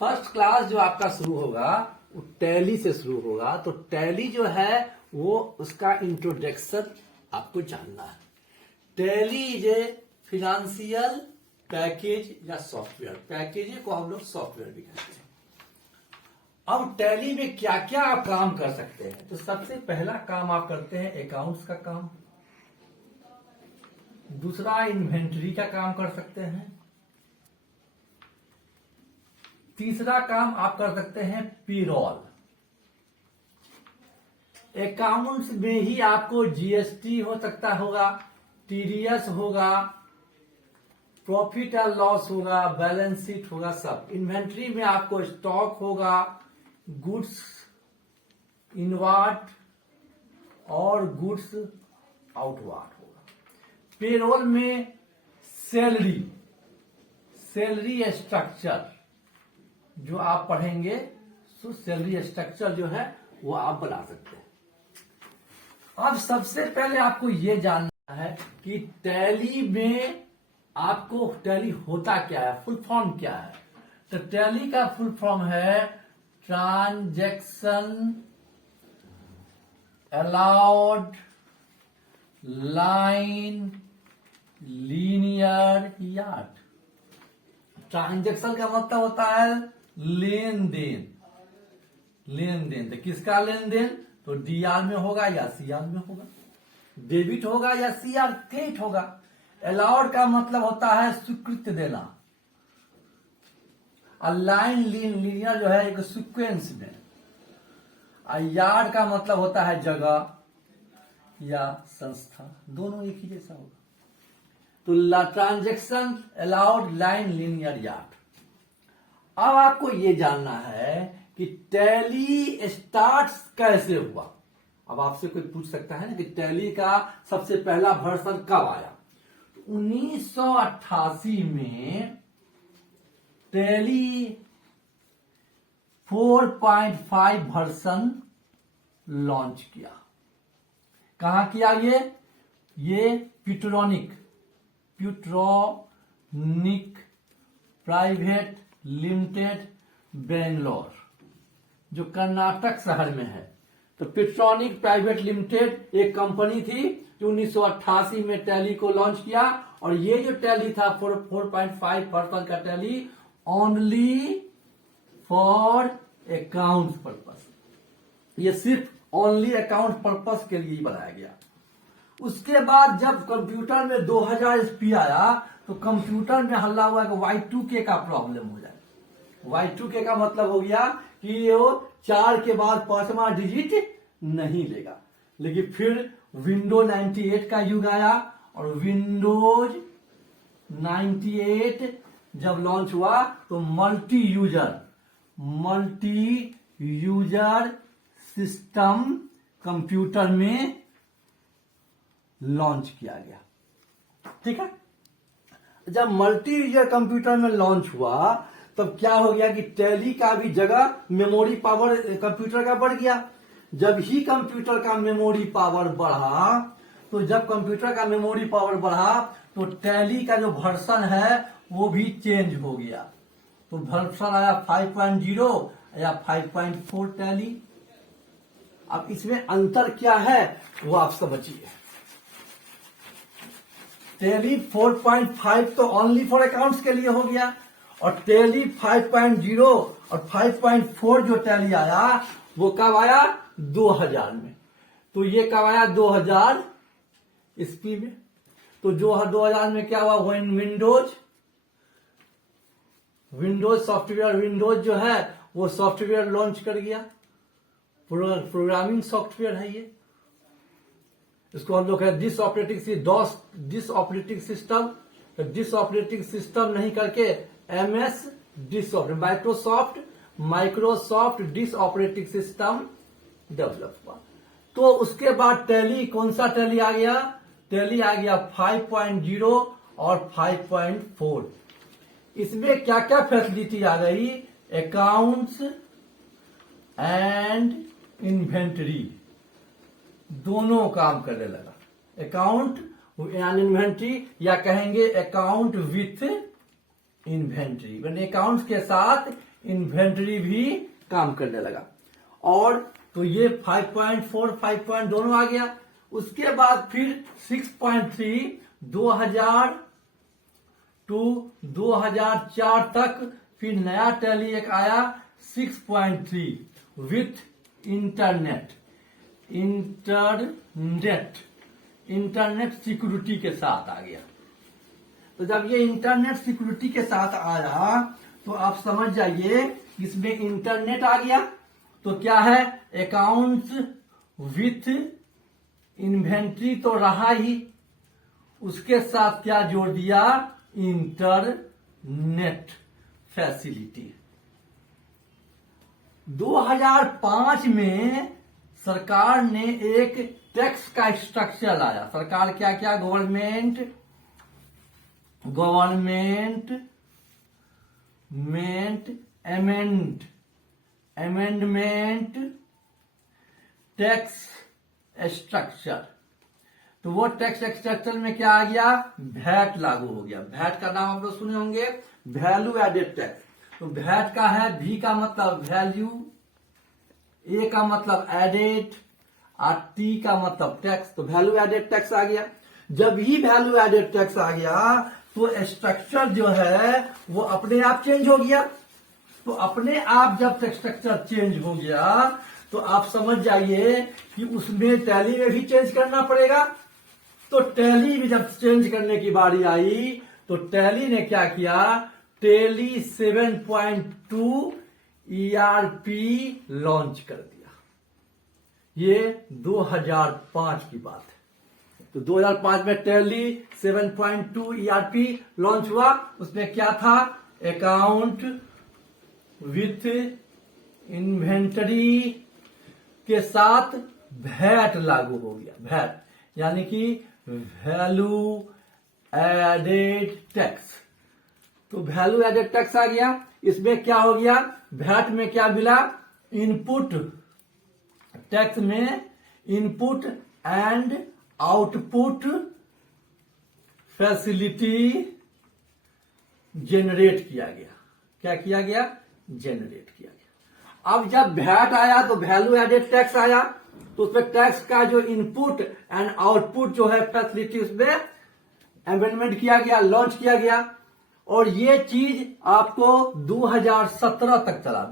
First class जो आपका शुरू होगा वो टैली से शुरू होगा। तो टैली जो है वो उसका इंट्रोडक्शन आपको जानना है। Tally is a financial package या सॉफ्टवेयर। पैकेज को हम लोग सॉफ्टवेयर भी कहते हैं। अब टैली में क्या क्या आप काम कर सकते हैं? तो सबसे पहला काम आप करते हैं अकाउंट्स का काम, दूसरा इन्वेंटरी का काम कर सकते हैं, तीसरा काम आप कर सकते हैं पेरोल। अकाउंट्स में ही आपको जीएसटी हो सकता होगा, टीडीएस होगा, प्रॉफिट एंड लॉस होगा, बैलेंस शीट होगा, सब। इन्वेंट्री में आपको स्टॉक होगा, गुड्स इनवार्ड और गुड्स आउटवार्ड होगा। पेरोल में सैलरी स्ट्रक्चर जो आप पढ़ेंगे, तो सैलरी स्ट्रक्चर जो है वो आप बना सकते हैं। अब सबसे पहले आपको ये जानना है कि टैली में आपको टैली होता क्या है, फुल फॉर्म क्या है। तो टैली का फुल फॉर्म है transaction allowed line linear yard. Transaction का मतलब होता है लेन देन। तो किसका लेन देन? तो डीआर में होगा या सीआर में होगा, डेबिट होगा या सीआर क्रेडिट होगा। अलाउड का मतलब होता है स्वीकृति देना। लाइन लीनियर जो है एक सीक्वेंस में। यार्ड का मतलब होता है जगह या संस्था, दोनों एक ही जैसा होगा। तो transaction allowed line linear yard. अब आपको यह जानना है कि टैली स्टार्ट कैसे हुआ। अब आपसे कोई पूछ सकता है ना कि टैली का सबसे पहला वर्जन कब आया। 1988 में टैली 4.5 वर्जन लॉन्च किया। कहां किया ये प्यूट्रॉनिक प्राइवेट लिमिटेड बेंगलोर, जो कर्नाटक शहर में है। तो प्यूट्रॉनिक प्राइवेट लिमिटेड एक कंपनी थी जो 1988 में टैली को लॉन्च किया। और ये जो टैली था 4.5 का tally only for account purpose. ये सिर्फ ओनली अकाउंट पर्पस के लिए ही बनाया गया। उसके बाद जब कंप्यूटर में 2000 ईस्वी आया तो कंप्यूटर में हल्ला हुआ कि Y2K का प्रॉब्लम हो जाए। Y2K का मतलब हो गया कि वो 4 के बाद 5वां डिजिट नहीं लेगा। लेकिन फिर विंडोज 98 का युग आया और विंडोज 98 जब लॉन्च हुआ तो मल्टी यूजर सिस्टम कंप्यूटर में लॉन्च किया गया। ठीक है, जब मल्टी यूजर कंप्यूटर में लॉन्च हुआ तब क्या हो गया कि टैली का भी जगह मेमोरी पावर कंप्यूटर का बढ़ गया। जब ही कंप्यूटर का मेमोरी पावर बढ़ा तो टैली का जो वर्जन है वो भी चेंज हो गया। तो वर्जन आया 5.0 या 5.4 टैली। अब इसमें अंतर क्या है वो आप समझिए। टैली 4.5 तो ओनली फॉर अकाउंट्स के लिए हो गया और टैली 5.0 और 5.4 जो टैली आया वो कब आया? 2000 में। तो ये कब आया? 2000 ईस्वी में। तो जो 2000 में क्या हुआ? विंडोज सॉफ्टवेयर, विंडोज जो है वो सॉफ्टवेयर लॉन्च कर गया। प्रोग्रामिंग सॉफ्टवेयर है ये। इसको हम लोग है disk operating system. Disk operating system नहीं करके MS disk operating Microsoft disk operating system develop हुआ। तो उसके बाद टैली, कौन सा टैली आ गया? टैली आ गया 5.0 और 5.4। इसमें क्या क्या फैसिलिटी आ गई? अकाउंट्स एंड इन्वेंटरी दोनों काम करने लगा। अकाउंट एंड इन्वेंटरी, या कहेंगे अकाउंट विथ इन्वेंटरी। अकाउंट के साथ इन्वेंटरी भी काम करने लगा। और तो ये 5.4 5 दोनों आ गया। उसके बाद फिर 6.3 2000 टू 2004 तक फिर नया टैली एक आया 6.3 विथ इंटरनेट सिक्योरिटी के साथ आ गया। तो जब ये इंटरनेट सिक्योरिटी के साथ आया तो आप समझ जाइए इसमें इंटरनेट आ गया तो क्या है, अकाउंट्स विथ इन्वेंट्री तो रहा ही, उसके साथ क्या जोड़ दिया, इंटरनेट फैसिलिटी। 2005 में सरकार ने एक टैक्स का स्ट्रक्चर लाया। सरकार क्या क्या, अमेंडमेंट टैक्स स्ट्रक्चर। तो वो टैक्स स्ट्रक्चर में क्या आ गया, वैट लागू हो गया। वैट का नाम आप लोग सुने होंगे, वैल्यू एडेड टैक्स। तो वैट का है, वी का मतलब वैल्यू, ए का मतलब एडेड और टी का मतलब टैक्स। तो वैल्यू एडेड टैक्स आ गया। जब ही वैल्यू एडेड टैक्स आ गया तो स्ट्रक्चर जो है वो अपने आप चेंज हो गया। तो अपने आप जब स्ट्रक्चर चेंज हो गया तो आप समझ जाइए कि उसमें टैली में भी चेंज करना पड़ेगा। तो टैली में जब चेंज करने की बारी आई तो टैली ने क्या किया, टैली 7.2 ERP लॉन्च कर दिया। ये 2005 की बात है। तो 2005 में टैली 7.2 ERP लॉन्च हुआ। उसमें क्या था, अकाउंट विथ इन्वेंटरी के साथ वैट लागू हो गया। वैट यानी कि वैल्यू एडेड टैक्स। तो वैल्यू एडेड टैक्स आ गया। इसमें क्या हो गया, वैट में क्या मिला, इनपुट टैक्स में input and output facility generate किया गया। क्या किया गया, जनरेट किया गया। अब जब वैट आया तो वैल्यू एडेड टैक्स आया। तो उसमें टैक्स का जो इनपुट एंड आउटपुट जो है फैसिलिटी, उसमें अमेंडमेंट किया गया, लॉन्च किया गया। और ये चीज आपको 2017 तक चला,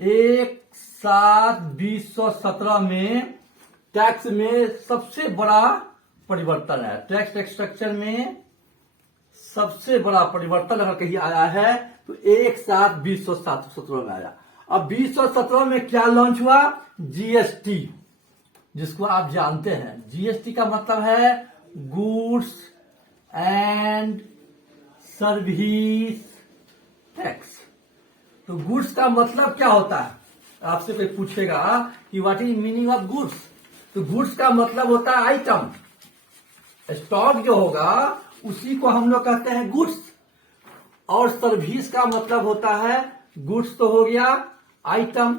1/7/2017 में टैक्स में सबसे बड़ा परिवर्तन है। टैक्स स्ट्रक्चर में सबसे बड़ा परिवर्तन अगर कहीं आया है तो 1/7/2017 में आया। अब 2017 में क्या लॉन्च हुआ, जीएसटी, जिसको आप जानते हैं। जीएसटी का मतलब है गुड्स एंड सर्विस टैक्स। तो गुड्स का मतलब क्या होता है, आपसे कोई पूछेगा कि what is meaning of goods, तो गुड्स का मतलब होता है आइटम। स्टॉक जो होगा उसी को हम लोग कहते हैं गुड्स। और सर्विस का मतलब होता है, गुड्स तो हो गया आइटम,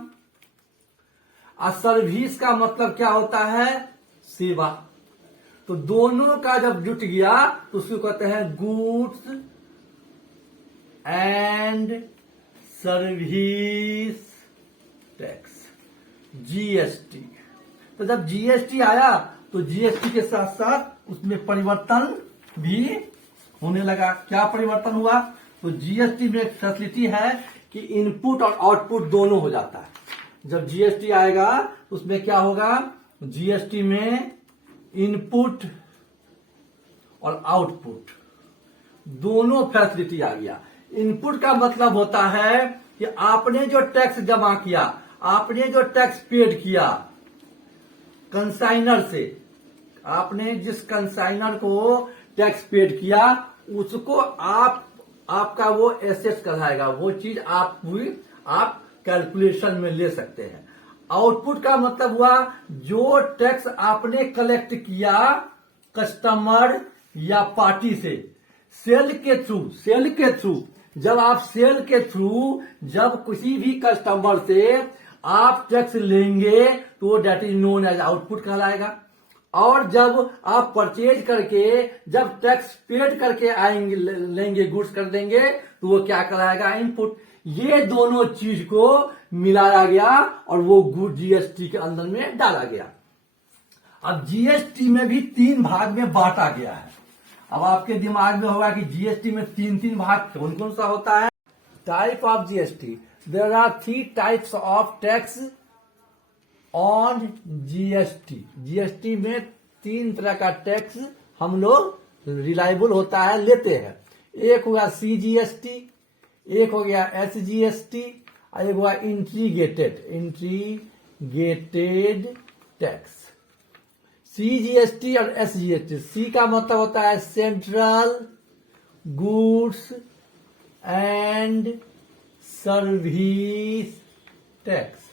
और सर्विस का मतलब क्या होता है, सेवा। तो दोनों का जब जुट गया तो उसको कहते हैं goods and service tax, GST. तो जब जीएसटी आया तो जीएसटी के साथ साथ उसमें परिवर्तन भी होने लगा। क्या परिवर्तन हुआ, तो जीएसटी में एक फैसिलिटी है कि इनपुट और आउटपुट दोनों हो जाता है। जब जीएसटी आएगा तो उसमें क्या होगा, जीएसटी में इनपुट और आउटपुट दोनों फैसिलिटी आ गया। इनपुट का मतलब होता है कि आपने जो टैक्स जमा किया, आपने जो टैक्स पेड किया कंसाइनर से, आपने जिस कंसाइनर को टैक्स पेड किया उसको आपका वो एसेट्स कहलाएगा। वो चीज आप कैलकुलेशन में ले सकते हैं। आउटपुट का मतलब हुआ जो टैक्स आपने कलेक्ट किया कस्टमर या पार्टी से, सेल के थ्रू जब आप सेल के थ्रू जब किसी भी कस्टमर से आप टैक्स लेंगे तो that is known as output कहलाएगा। और जब आप परचेज करके जब टैक्स पेड करके आएंगे लेंगे गुड्स कर देंगे तो वो क्या कराएगा इनपुट। ये दोनों चीज को मिलाया गया और वो गुड जीएसटी के अंदर में डाला गया। अब जीएसटी में भी 3 भाग में बांटा गया है। अब आपके दिमाग में होगा कि जीएसटी में 3 भाग कौन कौन सा होता है। Type of GST, there are 3 types of tax on GST. GST में 3 तरह का टैक्स हम लोग रिलायबल होता है लेते हैं। एक हुआ सीजीएसटी, एक हो गया एसजीएसटी और एक हुआ इंटीग्रेटेड टैक्स। सीजीएसटी और एसजीएसटी, सी का मतलब होता है central goods and service tax.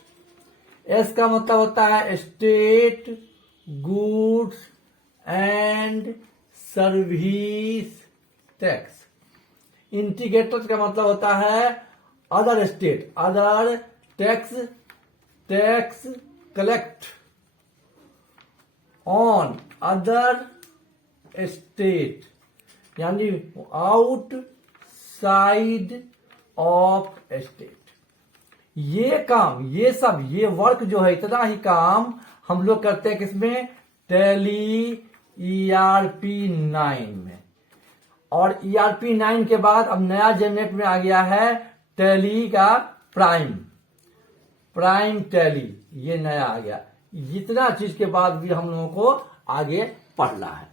S का मतलब होता है state goods and service tax. Integrated का मतलब होता है other state other tax collect on other state, यानी आउटसाइड ऑफ स्टेट। ये काम ये वर्क जो है इतना ही काम हम लोग करते हैं किसमें, टैली ERP 9 में। और ERP 9 के बाद अब नया जनरेट में आ गया है टैली का प्राइम टैली, ये नया आ गया। इतना चीज के बाद भी हम लोगों को आगे पढ़ना है।